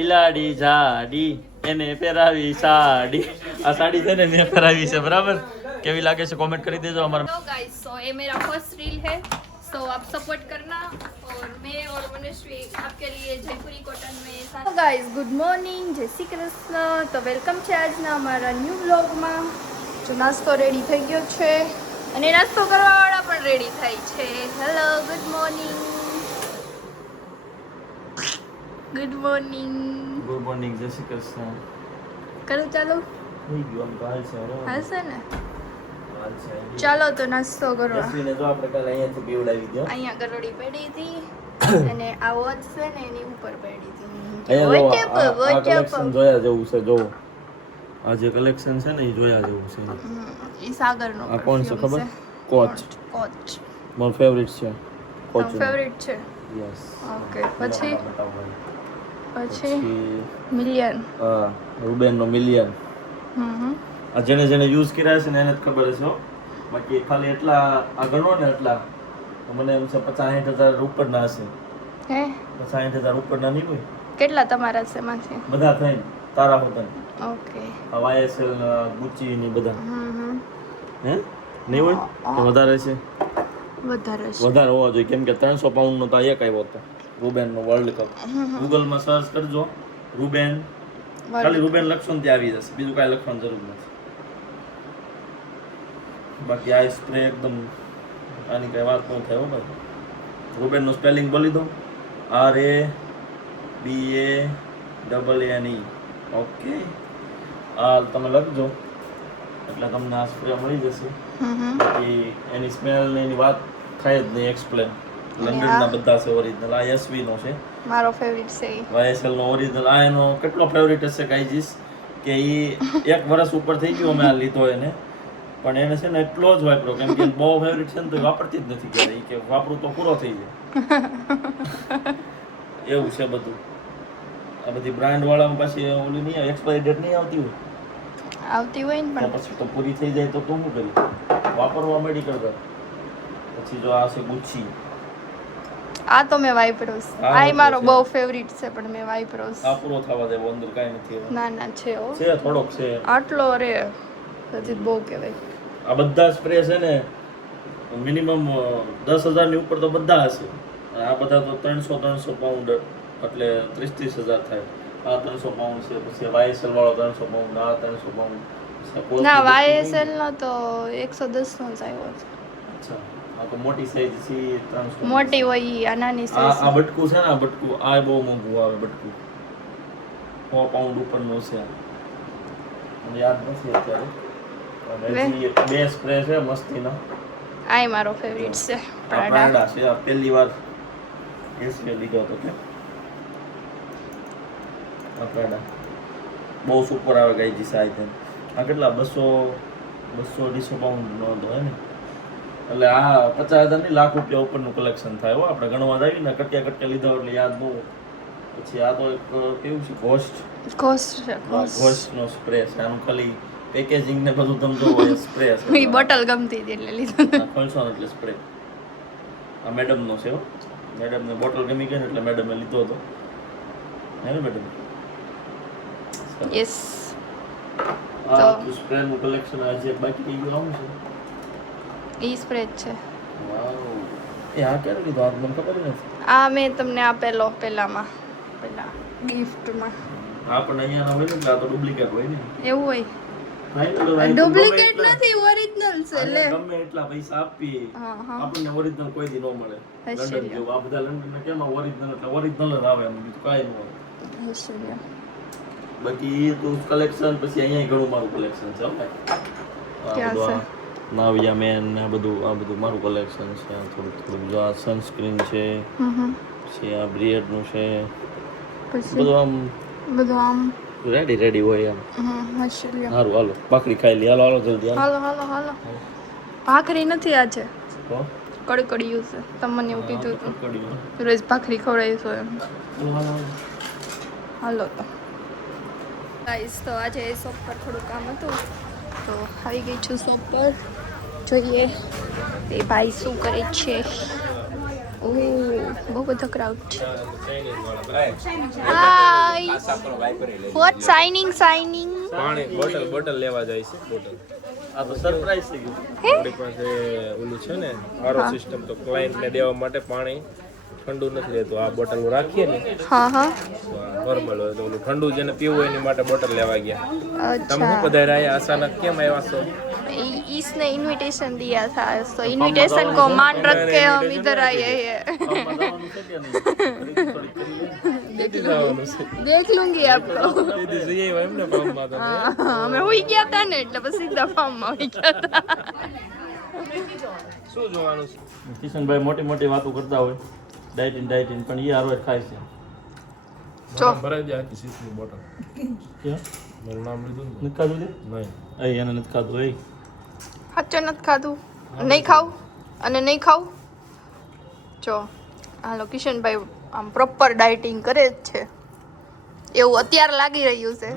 બિલાડી જાડી એને પહેરાવી સાડી. આ સાડી છે ને મેં પહેરાવી છે, બરાબર? કેવી લાગે છે कमेंट કરી દેજો અમારા. तो गाइस सो ये मेरा फर्स्ट रील है, सो आप सपोर्ट करना और मैं और मनस्वी आपके लिए जयपुरी कॉटन में साथ. तो गाइस गुड मॉर्निंग, जय श्री कृष्ण. तो વેલકમ છે આજના અમારા ન્યૂ વ્લોગમાં. જો નાસ્તો રેડી થઈ ગયો છે અને નાસ્તો કરવાવાળા પણ રેડી થાય છે. Hello, good morning. Good morning. Good morning, જય શ્રી કૃષ્ણ. કરું ચાલો? થઈ ગયું આમ તો હાલ છે, બરાબર? હાલશે ને? હાલ છે. ચાલો તો નાસ્તો કરવા. જસ્મીને જો આપણે કાલે અહીંયાથી પીવડાવી દો. અહીંયા ગરોડી પડી હતી અને આ વોચ છે ને એની ઉપર પડી હતી. અહીંયા જો આ કલેક્શન જોયા જેવું છે. જો આ જે કલેક્શન છે ને એ જોયા જેવું છે. ઈ સાગરનો આ કોણ છે ખબર? કોચ. કોચ મારો ફેવરિટ છે. કોચ ફેવરિટ છે. યસ. ઓકે, પછી મિલિયન. હા, રૂબેનનો મિલિયન. આ જેને જેને યુઝ કર્યા છે ને એને જ ખબર છે હો. બાકી ખાલી એટલા આ ગણો ને એટલા તો મને એમ છે 50-60 ઉપરના હશે. હે 50-60 ઉપરના નહીં હોય. કેટલા તમારા છે માંથી? બધા થઈને તારા હોતન. ઓકે. આ YSL ગુચી ની બધા. હે નહીં હોય કે વધારે છે? વધારે છે. વધારે હોવા જોઈએ કેમ કે 300 પાઉન્ડ નો તો એક આવ્યો હતો રૂબેન નો વર્લ્ડ કપ. ગૂગલ માં સર્ચ કરજો રૂબેન, ખાલી રૂબેન લખશો ને ત્યાં આવી જશે, બીજું કાંઈ લખવાની જરૂર નથી. બાકી આ સ્પ્રે એકદમ આની કઈ વાત ન થાય હો ભાઈ. રૂબેન નું સ્પેલિંગ બોલી દો, RABANE. ઓકે, આ તમે લખજો એટલે તમને આ સ્પ્રે મળી જશે. બાકી એની સ્મેલ ને એની વાત થાય જ નહીં એક્સપ્લેન. લંડનના બધા છે ઓરિજિનલ. આ SV નો છે, મારો ફેવરિટ છે. YSL નો ઓરિજિનલ. આ એનો કેટલો ફેવરિટ હશે કાઈજીસ કે ઈ 1 વર્ષ ઉપર થઈ ગયું અમે આ લીધો એને, પણ એને છે ને એટલો જ વાપરો કેમ કે બહુ ફેવરિટ છે ને તો વાપરતી જ નથી ક્યારે. ઈ કે વાપરું તો પૂરો થઈ જાય એવું છે બધું. આ બધી બ્રાન્ડ વાળામાં પાછી ઓલી નહીં એક્સપાયરી ડેટ નહીં આવતી હોય, આવતી હોય ને પણ પછી તો પૂરી થઈ જાય તો શું કરી વાપરવા મેડી કરતા. પછી જો આ છે ગુચ્ચી. આ તો મેં વાપર્યો છે. આ મારો બહુ ફેવરિટ છે પણ મેં વાપર્યો છે. આ પૂરો થવા દેવો, અંદર કાંઈ નથી. ના ના છે હો, છે થોડોક છે. આટલો રે હજી બહુ કહેવાય. આ બધા સ્પ્રે છે ને મિનિમમ 10,000 ની ઉપર તો બધા હશે. આ બધા તો 300 પાઉન્ડ એટલે 30,000 થાય. આ 300 પાઉન્ડ છે, પછી YSL વાળો 300 પાઉન્ડ, આ 300 પાઉન્ડ. ના YSL નો તો 110 નો જ આવ્યો છે. અચ્છા, આ તો મોટી સાઈઝ છે 300. મોટી હોય ઈ, આ નાની સાઈઝ. આ બટકું છે ને, આ બટકું આ બહુ મોંઘું આવે બટકું. 100 પાઉન્ડ ઉપરનું છે. મને યાદ નથી અત્યારે. અને હજી બે સ્પ્રે છે મસ્તીના. આ મારો ફેવરિટ છે. આ પ્રાડા છે. આ પહેલી વાર એસકે લીધો હતો કે આ પ્રાડા બહુ સુપર આવે ગાઈજી સાઈઝ. આ કેટલા 200-250 પાઉન્ડ નો હતો હે ને. એટલે આ 50,000 ની લાખ રૂપિયા ઉપરનું કલેક્શન થાય હો. આપણે ગણવા આવી ને કટક્યા લીધા એટલે યાદ બહુ. પછી આ તો એક કેવું છે ઘોસ્ટ નો સ્પ્રે છે. આનું ખાલી પેકેજિંગ ને બધું તમે જોવો એ સ્પ્રે છે. ઈ બોટલ ગમતી હતી એટલે લીધો. ખોલશો ને એટલે સ્પ્રે. આ મેડમ નો છે હો. મેડમ ને બોટલ ગમી ગઈ ને એટલે મેડમે લીધો હતો હે ને મેડમ. યસ. આ સ્પ્રે નું કલેક્શન આજે બાકી થઈ ગયું આવું છે. ઈ સ્પ્રે છે. વાવ. એ આ ક્યારે લીધો? આ મને ખબર નથી. આ મેં તમને આપેલો પેલા ગિફ્ટમાં. આ પણ અહીંયા ના હોય ને એટલે આ તો ડુપ્લિકેટ હોય ને. એવું હોય? ડુપ્લિકેટ નથી, ઓરિજિનલ છે. લે ગમે એટલા પૈસા આપી આપણને ઓરિજિનલ કોઈ દી ન મળે. લંડન જેવું આ બધા લંડન ને કેમ ઓરિજિનલ એટલે ઓરિજિનલ જ આવે, એમ બીજું કાંઈ ન હોય. બાકી તો કલેક્શન પછી અહીંયા ઘણું મારું કલેક્શન છે હો ભાઈ. નાવિયા મેન ને આ બધું મારું કલેક્શન છે. થોડું જો આ સનસ્ક્રીન છે, પછી આ બ્રિયડ નું છે, બધું આમ રેડી હોય એમ. સારું હાલો ભાખરી ખાઈ લી. હાલો જલ્દી હાલો. ભાખરી નથી આજે, કડકડિયું છે. તમને એવું કીધું હતું રોજ ભાખરી ખવડાવીશું એમ. હાલો તો ગાઈસ, તો આજે શોપ પર થોડું કામ હતું તો આવી ગઈ છું શોપ પર. જોઈએ એ ભાઈ શું કરે છે. બહુ બધો ક્રાઉડ છે. હાય વોટ શાઇનિંગ પાણી બોટલ લેવા જાય છે બોટલ. આ તો સરપ્રાઈઝ થઈ ગયું. આપણી પાસે ઓલું છે ને આરો સિસ્ટમ, તો ક્લાયન્ટને દેવા માટે પાણી ઠંડુ નથી રહેતું. આ બોટલ રાખીએ ને હા નોર્મલ હોય તો ઓલું ઠંડુ જેને પીવું હોય એની માટે બોટલ લેવા ગયા. તમે अच्छा શું પધાર્યા અચાનક કેમ આવ્યા છો? इसने इनविटेशन दिया था तो इनविटेशन को मान रख के हम इधर आए हैं. દીદી જવાનું છે. देख लूंगी आपको. દીદી જઈ આવ્યા એમ ને ફોર્મમાં તમે? અમે હુઈ ગયા હતા ને એટલે પછી સીધા ફાર્મમાં હુઈ ગયા હતા. શું જોવાનું છે? કિશનભાઈ મોટી મોટી વાતો કરતા હોય ડાયટિંગ પણ એ હારો ખાય છે. જો ભરાઈ દે આખી સીસની બોટલ. ક્યાં મારું નામ લીધું ને? નથી ખાધું લે નહીં. એને નથી ખાધું એ સાચો નથી ખાધું, નહીં ખાવું અને નહીં ખાવું. જો હાલો કિશનભાઈ આમ પ્રોપર ડાયટિંગ કરે જ છે એવું અત્યારે લાગી રહ્યું છે.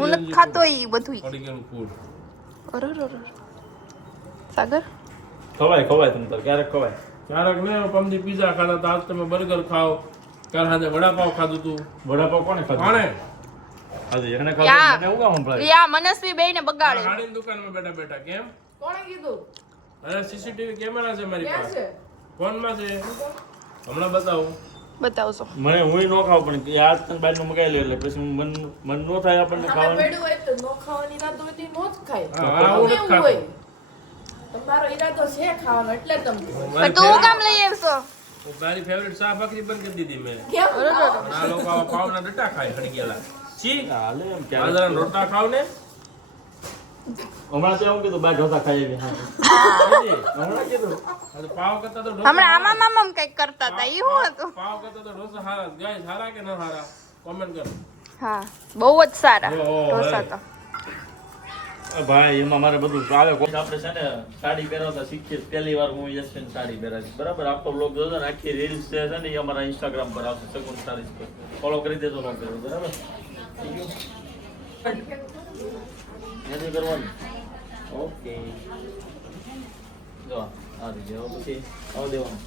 હું નથી ખાતો એ બધું. Organic food. સાગર ખવાય તમે તાર ક્યારેક ખવાય. ક્યારેક ને પમદી પીઝા ખાધા તો આજ તમે બર્ગર ખાઓ. કાલ સાંજે વડાપાવ ખાધું તું. વડાપાવ કોને ખાધું? કોણે? આજે એને યા. ખાધું મને એવું કામ સંભળાય? રિયા મનસ્વી બેય ને બગાડે. હાડીની દુકાનમાં બેઠા કેમ? કોણે કીધું? અરે સીસીટીવી કેમેરા છે મારી પાસે. ફોનમાં છે. હમણાં બતાવું. બતાવશો મને હું ન ખાવ પણ એ આજ તને બાજુ મગાઈ લે એટલે પછી મન ન થાય આપણને આપણે ખાવાનું. પડ્યું હોય તો નો ખાવાની ઈરાદો હોય તો ઈ નો જ ખાય. હા, આવું નથી એવું ખાતું. હોય. તમારો ઈરાદો છે ખાવાનો એટલે તમે પણ તું કામ લઈ આવશો? મારી ફેવરિટ શાહ ભાખરી બંધ કરી દીધી મેં. કેમ અને આ લોકો આવા પાવના ડટા ખાય હળગેલા. છી હાલે એમ આ ક્યારેક. જરા રોટા ખાવ ને. હમણાં તો એવું કીધું બાર ઢોસા ખાઈ ગયા. હમણાં કીધું આ તો પાવ કરતા તો હમણાં આમાં મામમ કઈક કરતા હતા ઈ હું હતું. પાવ કરતા તો ઢોસા હારા. ગાઈસ હારા કે ન હારા? કોમેન્ટ કરો. હા બહુ જ સારા ઓહો, ઢોસા તો. ભાઈ એમાં મારે બધું આવે. કોઈ આપણે છે ને સાડી પહેરવતા શીખીએ. પહેલી વાર હું યશવીન સાડી પહેરાવી. બરાબર આપણો બ્લોગ જોજો ને આખી રીલ્સ છે ને એ અમારા ઇન્સ્ટાગ્રામ પર આવશે. સગુન સાડી પર ફોલો કરી દેજો. ન કરો બરાબર થઈ ગયું? નથી કરવાનું. ઓકે જો આ રીતે હવે પછી આવ દેવાનું.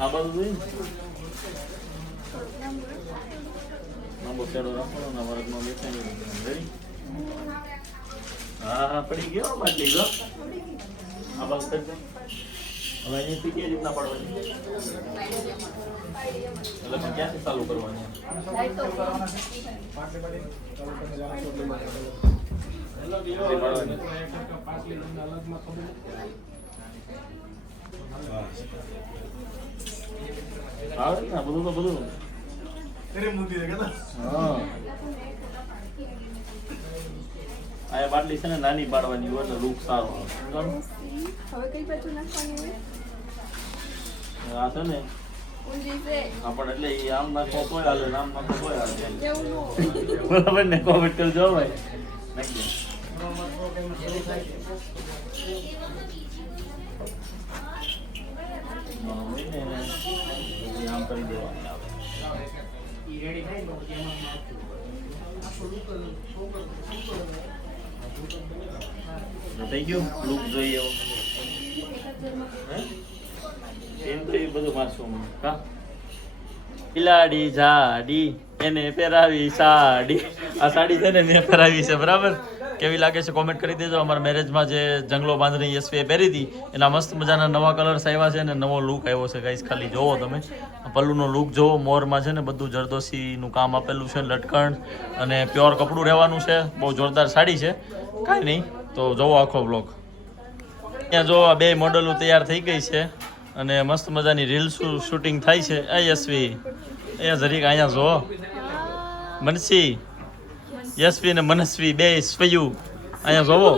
આ બાજુ જોઈ લાંબો શેડો રાખવાનો ને વર્ગમાં બેસાડી દેવાનું. રેડી? હા પડી ગયો બાટલી જો. આ બાજુ કરી દો. હવે અહીંથી કેવી રીતના પાડવાની? એટલે પણ ક્યાંથી ચાલુ કરવાની? આવડે ને બધું તો બધું. હા આ બાટલી છે ને નાની પાડવાની હોય તો લુક સારો આવે. હવે કઈ બાજુ નાખવાની હોય? આ છે ને ઊંધી છે આપણ એટલે ઈ આમ નાખો તોય હાલે ને આમ નાખો તોય હાલે. કેવું નો બરાબર ને? કોમેન્ટ કરજો ભાઈ. નાખી દે. આમ કરી દેવાનું આવે. થઈ ગયું લુક જોઈએ એવો. એમ તો એ બધું મારશું હમણાં. હા બિલાડી જાડી એને પહેરાવી સાડી. આ સાડી છે ને મેં પહેરાવી છે. બરાબર કેવી લાગે છે કોમેન્ટ કરી દેજો. અમારા મેરેજમાં જે જંગલો બાંધણી યશવીએ પહેરી હતી એના મસ્ત મજાના નવા કલર્સ આવ્યા છે અને નવો લુક આવ્યો છે ગાઈસ. ખાલી જોવો તમે પલ્લુનો લુક જોવો. મોરમાં છે ને બધું જરદોશીનું કામ આપેલું છે. લટકણ અને પ્યોર કપડું રહેવાનું છે. બહુ જોરદાર સાડી છે. કાંઈ નહીં તો જોવો આખો બ્લોગ. અહીંયા જો આ બે મોડલો તૈયાર થઈ ગઈ છે અને મસ્ત મજાની રીલ શૂટિંગ થાય છે. એ યશવી અહીંયા જરીક અહીંયા જો મનસી યશવી ને મનસ્વી બે સ્વયુ અહીંયા જોવો.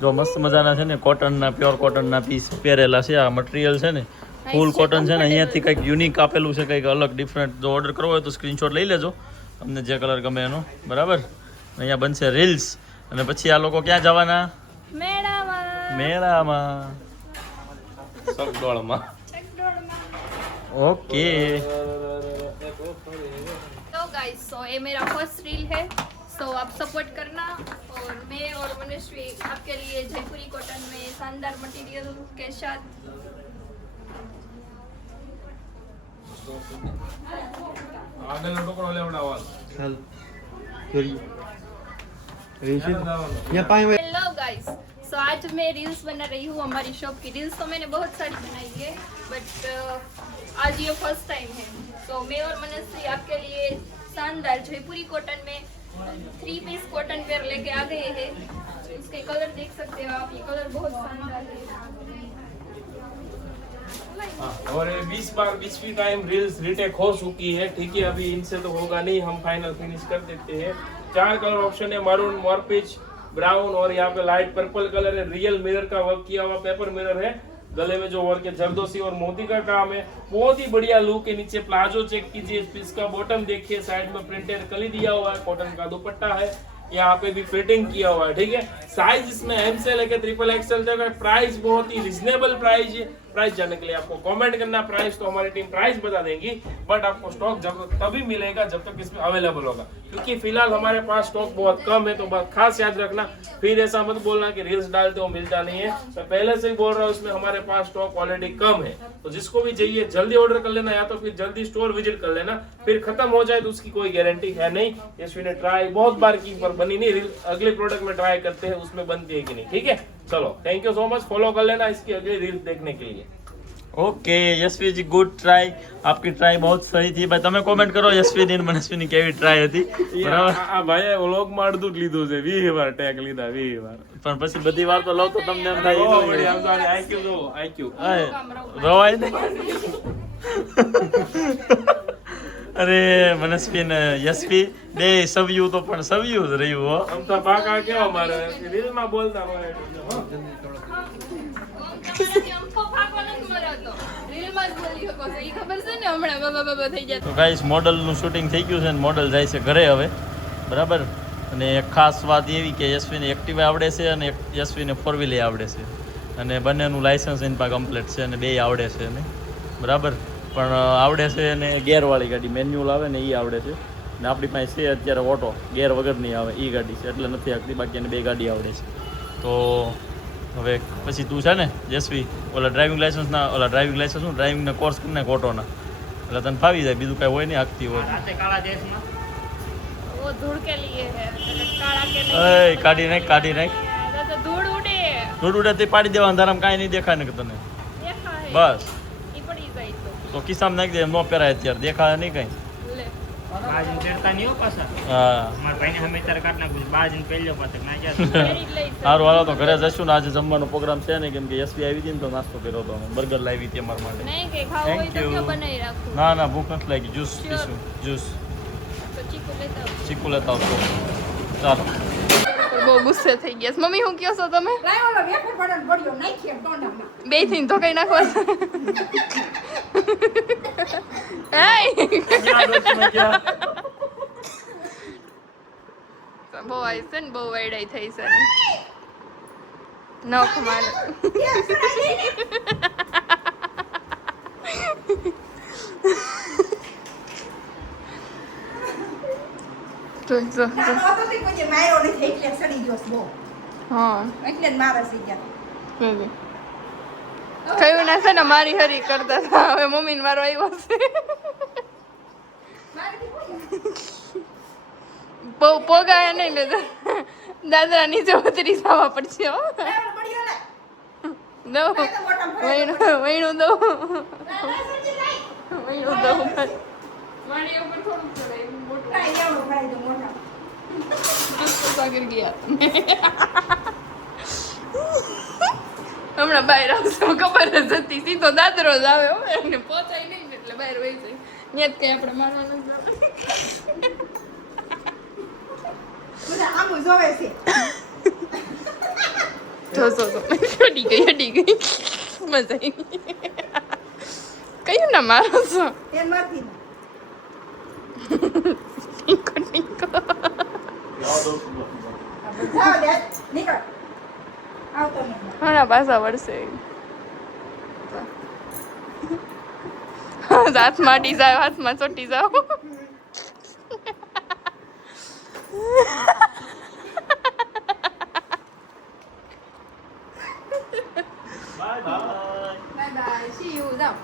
જો મસ્ત મજાના છે ને કોટનના પ્યોર કોટનના પીસ પહેરેલા છે. આ મટીરિયલ છે ને ફૂલ કોટન છે ને. અહીંયાથી કંઈક યુનિક આપેલું છે, કંઈક અલગ ડિફરન્ટ. જો ઓર્ડર કરવો હોય તો સ્ક્રીનશોટ લઈ લેજો તમને જે કલર ગમે એનો. બરાબર અહીંયા બનશે રીલ્સ અને પછી આ લોકો ક્યાં જવાના? મેળામાં સગડોળમાં. ओके तो गाइस सो ये मेरा फर्स्ट रील है. सो आप सपोर्ट करना और मैं और मनस्वी आपके लिए जयपुरी कॉटन में शानदार मटेरियल के साथ આગળનો ટુકડો લેવડાવવાનો ચાલ કરી हेलो गाइस सो आज मैं रील्स बना रही हूँ हमारी शॉप की रील्स तो मैंने बहुत सारी बनाई है बट आज ये फर्स्ट टाइम है तो मैं और मनस्वी आपके लिए शानदार जयपुरी कॉटन में 3 पीस कॉटन वेयर लेके आ गए हैं इसके कलर देख सकते हो आप ये कलर बहुत शानदार है और 20 टाइम रील्स रिटेक हो चुकी है, ठीक है। अभी इनसे तो होगा नहीं, हम फाइनल फिनिश कर देते हैं। 4 कलर ऑप्शन है, मरून, मॉर्पिच, ब्राउन और यहाँ पे लाइट पर्पल कलर है। रियल मिरर का वर्क किया हुआ पेपर मिरर है। गले में जो वर्क है जरदोसी और मोती का काम है, बहुत ही बढ़िया लुक है। नीचे प्लाजो चेक कीजिए, इसका बॉटम देखिए, साइड में प्रिंटेड कली दिया हुआ है, कॉटन का दुपट्टा है, यहाँ पे भी फिटिंग किया हुआ है, ठीक है। साइज इसमें एम से लेकर XXL तक है। प्राइस बहुत ही रिजनेबल प्राइस है। प्राइस जानने के लिए आपको कमेंट करना, प्राइस तो हमारी टीम प्राइस बता देगी, बट आपको स्टॉक जब तभी मिलेगा जब तक इसमें अवेलेबल होगा, क्योंकि फिलहाल हमारे पास स्टॉक बहुत कम है। तो बात खास याद रखना, फिर ऐसा मत बोलना कि रील्स डालते हो मिलता नहीं है। मैं पहले से ही बोल रहा हूँ, इसमें हमारे पास स्टॉक ऑलरेडी कम है। तो जिसको भी चाहिए जल्दी ऑर्डर कर लेना, या तो फिर जल्दी स्टोर विजिट कर लेना। फिर खत्म हो जाए तो उसकी कोई गारंटी है नहीं। यशवी ने ट्राई बहुत बार की पर बनी नहीं, अगले प्रोडक्ट में ट्राई करते हैं उसमें बनती है कि नहीं, ठीक है। चलो thank you so much, follow कर लेना इसकी अगली रील देखने के लिए। ઓકે યશવીજી ગુડ ટ્રાય, આપકી ટ્રાય बहुत સહી थी ભાઈ. તમે કોમેન્ટ કરો યશવીની અને મનસ્વીની કેવી ટ્રાય હતી, બરાબર. આ ભાઈએ વ્લોગમાં અડધું જ લીધું છે, 20 વાર ટેગ લીધા, 20 વાર. પણ પછી બધી વાર તો લઉં તો તમને એમ થાય ઓ વળી આમ તો IQ જો IQ. રવાય નહીં. અરે મનસ્વી ને યશવી બે સવ્યું તો પણ સવ્યું જ રહ્યું હો. આમ તો પાકા કેવા મારે રીલમાં બોલતા મારે. તો ગાઈસ મોડલનું શૂટિંગ થઈ ગયું છે અને મોડલ જાય છે ઘરે હવે, બરાબર. અને એક ખાસ વાત એવી કે યશવીને એક્ટિવા આવડે છે અને યશવીને 4 વ્હીલ આવડે છે, અને બંનેનું લાયસન્સ એની પાસે કમ્પ્લીટ છે અને બેય આવડે છે એને, બરાબર. પણ આવડે છે અને ગેરવાળી ગાડી મેન્યુઅલ આવે ને એ આવડે છે, ને આપણી પાસે છે અત્યારે ઓટો ગેર વગરની આવે એ ગાડી છે, એટલે નથી આવતી. બાકી એને 2 ગાડી આવડે છે. તો હવે પછી તું છે ને યશવી ઓલા ડ્રાઇવિંગ લાયસન્સનું ડ્રાઇવિંગના કોર્સ કરી નાખ ઓટોના, એટલે તને ફાવી જાય. બીજું કાંઈ હોય નહીં આગતી હોય. वो धूल के लिए है, काला के लिए. કાઢી નાખ तो धूल उड़े. ધૂળ ઉડે તે પાડી દેવા, અંધારામાં કાંઈ નહીં દેખાય ને કે તને. देखा है. બસ ये पड़ी गई તો કિસ્સામાં નાખી દે, નો પહેરાય અત્યારે દેખાય નહીં કઈ. ले. બાજન ચડતા નહીં હો પાછા. હા મારા ભાઈને હમે તારે કાઢ નાખું બાજન પહેલો પાછળ ના જા. मेरी ले. સારું હાલો તો ઘરે જશું ને. આજે જમવાનો પ્રોગ્રામ છે ને, કેમ કે યશવી આવી હતી ને તો નાસ્તો કર્યો હતો, બર્ગર લાવી હતી અમારા માટે. नहीं के खाओ Thank वही तो you. क्यों बनाई रखो. ના ના ભૂખ નથી લાગી, જ્યુસ Sure. પીશું, જ્યુસ तो चीकू लेता हूँ. ચીકુ લેતા આવતો. ચાલો બહુ ગુસ્સે થઈ ગયા છે. મમ્મી હું કયો છો તમે? લાય ઓલો વેફર પડન પડ્યો નાખી એમ ટોંડામાં. બે થઈને તો કઈ નાખવા. બહુ આવી છે ને, બહુ વેડાઈ થઈ છે નખ મારે. જો જો જો. તો તે કોઈ માર્યો નથી એટલે સડી ગયો છે બહુ. હા એટલે જ મારે છે ગયા. કયું ના છે ને મારી હરી કરતા હતા, હવે મમ્મી ને મારો આવ્યો છે. બહુ પોગાય નહીં લેતો, દાદરા નીચે ઉતરી જવા પડશે હો. લાય પડ્યો લે. દો વૈણું દો, વૈણું દો. વાણી ઉપર થોડું ચડાય, મોટું લાય એવડો ભાઈ તો મોટા. સાગર ગયા. હમણાં બહાર આવશે, ખબર જ હતી. સીધો દાદરો જ આવે હો, એને પહોંચાય નહીં ને એટલે બહાર વહી જાય. ત્યાં જ કઈ આપણે મારવાનું જ નથી. બધા આમ જોવે છે. જો અડી ગઈ મજા આવી. કયું ના મારો છો? એ નથી. ટીકો. જાવ દે નીકળ. આવતો નહીં. હમણાં પાછા વળશે. હાથમાં અડી જાવ, હાથમાં ચોટી જાવ. Bye bye. Bye bye see you જાઓ